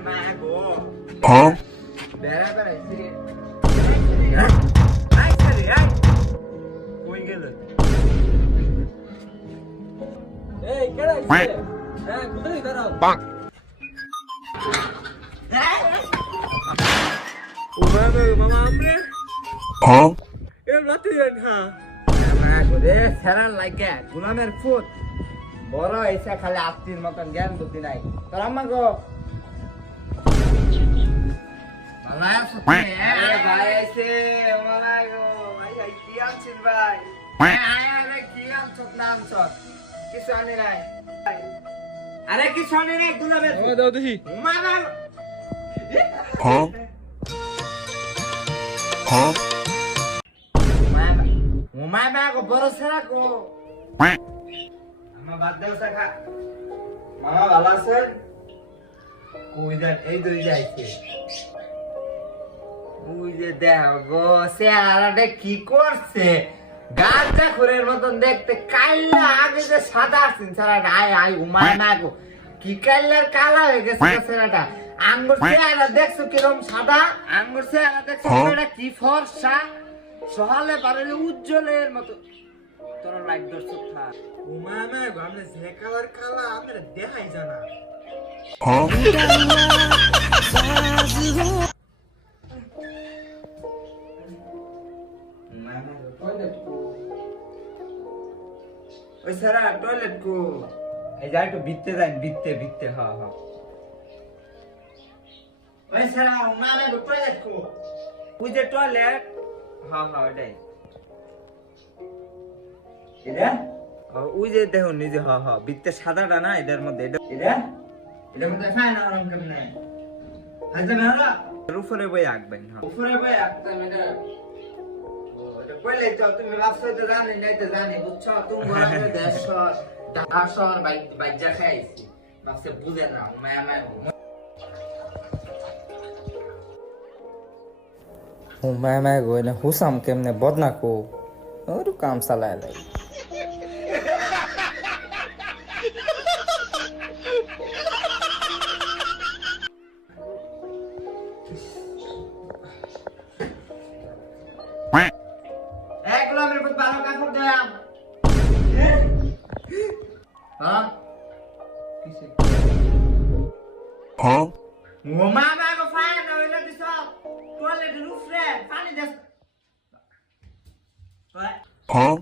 Huh? Bonk. Huh? গুলামের foot বড় হয়েছে খালি আত্মীর মতন জ্ঞান বুদ্ধি নাই তোর আম্মা গো ভাই আইছে ভাই কি আনছিস ভাই কি আনছত না আনছত কিছু আনি নাই আরে কিছু আনি নাই গুলামের দাও দেখি মামা Huh? Huh? মামা গো বড় সেরা গো Quack. আমার বাদ দেও শাখা মামা ভালো আছেন কই দেন এই দুই যাইছে ওই যে দেখো গো চেহারাটা কি করছে গাঁজা খোরের মতন দেখতে কাইলা আগে যে সাদা আসছেন চেহারাটা আয় আয় উমায় না গো কি কাইলার কালা হয়ে গেছে চেহারাটা আঙ্গুর চেহারা দেখছো কিরম সাদা আঙ্গুর চেহারা দেখছো এটা কি ফর্সা সহালে পারলে উজ্জ্বলের মতো তোর লাইট দর্শক থাক উমায় না গো আমরা যে কালার কালা আমরা দেখাই জানা Huh? ওই সারা টয়লেট কো এই যাই তো ভিতরে যাই ভিতরে হ্যাঁ হ্যাঁ ওই সারা মামা গো টয়লেট কো ওই যে টয়লেট হ্যাঁ হ্যাঁ ওটাই এটা ওই যে দেখো নিজে হ্যাঁ হ্যাঁ ভিতরে সাদাটা না এটার মধ্যে এটার মধ্যে খায় না আরাম কেমনে হাজে মেহরা উপরে বই আঁকবেন হ্যাঁ উপরে বই আঁকতে মেয়েটা কইলে তো তুমি ভাবছো তো জানি নাই তো জানি বুঝছো তুমি বলে দেশ ঢাকা শহর বাইজা খাইছি ভাবছে বুঝে না মায়া मैं गो ने हुसम केमने बदना को और काम चलाए लाई Quack. এক গোলামের উপর ভালো কাপড় দে হ্যাঁ কিসে Huh? ও মামা গো ফায়ার না হইলো দিছ টয়লেটের উপরে পানি দেস Huh?